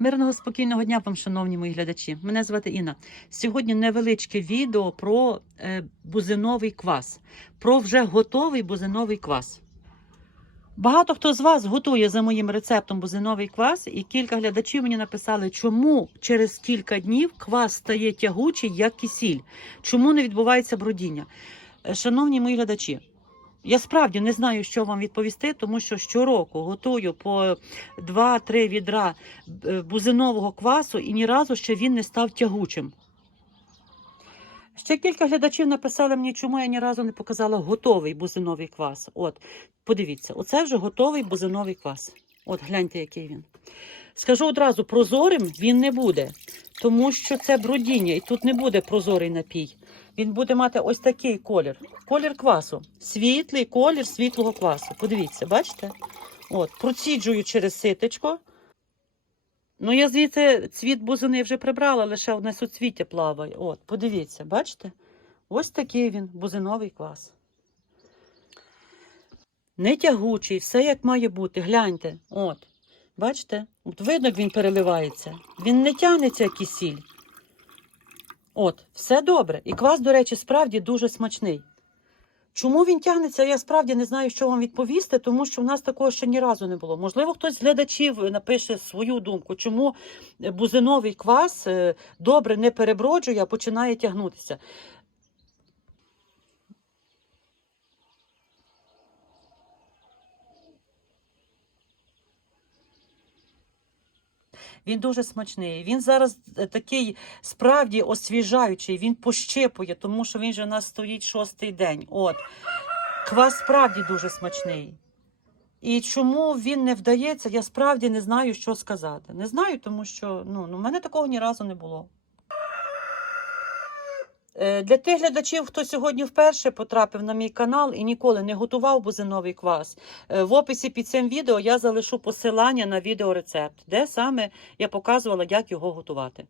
Мирного спокійного дня вам, шановні мої глядачі. Мене звати Інна. Сьогодні невеличке відео про е, бузиновий квас, про вже готовий бузиновий квас. Багато хто з вас готує за моїм рецептом бузиновий квас, і кілька глядачів мені написали, чому через кілька днів квас стає тягучий, як кисіль, чому не відбувається бродіння. Е, Шановні мої глядачі, я справді не знаю, що вам відповісти, тому що щороку готую по 2-3 відра е, бузинового квасу і ні разу ще він не став тягучим. Ще кілька глядачів написали мені, чому я ні разу не показала готовий бузиновий квас. От, подивіться, оце вже готовий бузиновий квас. От, гляньте, який він. Скажу одразу, прозорим він не буде, тому що це бродіння, і тут не буде прозорий напій. Він буде мати ось такий колір. Колір квасу. Світлий колір світлого квасу. Подивіться, бачите? От, проціджую через ситечко. Ну, я звідси цвіт бузини вже прибрала, лише одне суцвіття плаває. От, подивіться, бачите? Ось такий він, бузиновий квас. Не тягучий, все як має бути. Гляньте. От. Бачите? От видно, як він переливається. Він не тягнеться, як кисіль. От, все добре. І квас, до речі, справді дуже смачний. Чому він тягнеться, я справді не знаю, що вам відповісти, тому що в нас такого ще ні разу не було. Можливо, хтось з глядачів напише свою думку, чому бузиновий квас е, добре не переброджує, а починає тягнутися. Він дуже смачний. Він зараз е, такий справді освіжаючий, він пощепує, тому що він же у нас стоїть шостий день. От. Квас справді дуже смачний. І чому він не вдається, я справді не знаю, що сказати. Не знаю, тому що ну, ну, мене такого ні разу не було. Е, Для тих глядачів, хто сьогодні вперше потрапив на мій канал і ніколи не готував бузиновий квас, е, в описі під цим відео я залишу посилання на відеорецепт, де саме я показувала, як його готувати.